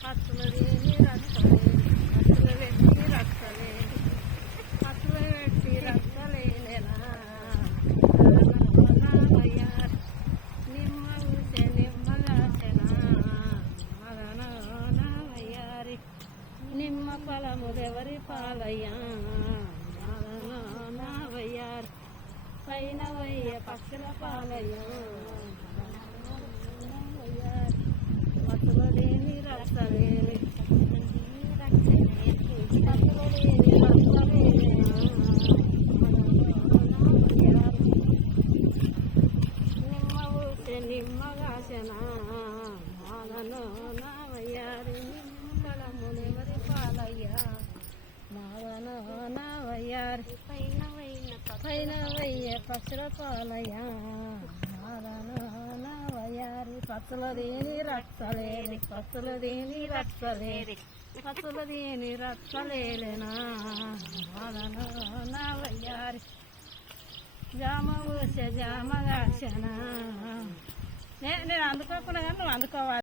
పత్తులదేని రచ్చలేని పత్తుల పెట్టి రచ్చలేని పత్తుల పెట్టి రచ్చలేనా వయ్యారి నిమ్మ ఊసే నిమ్మగాసెనా మగన వయ్యారి నిమ్మ ఫలముదెవరి పాలయ్యా మగన వయ్యారి పైన వయ్య పక్షుల పాలయ్యా పత్తులదేని రచ్చలేని పత్తులదేని రచ్చలేని నిమ్మ ఊసే నిమ్మగాసెనా మాలను నా వయ్యారి నిమ్మలమునెవరి పాలయ్యా మాలను నా వయ్యారి పైన వయ్య పక్షుల పాలయ్యా మాలను నా వయ్యారి పత్తులదేని రచ్చలేని పత్తులదేని రచ్చలేని పత్తులదేని రచ్చలేనా మాలను నా వయ్యారి జామ ఊసే జామగాసెనా నేను అందుకోకుండా కానీ నువ్వు అందుకోవాలి.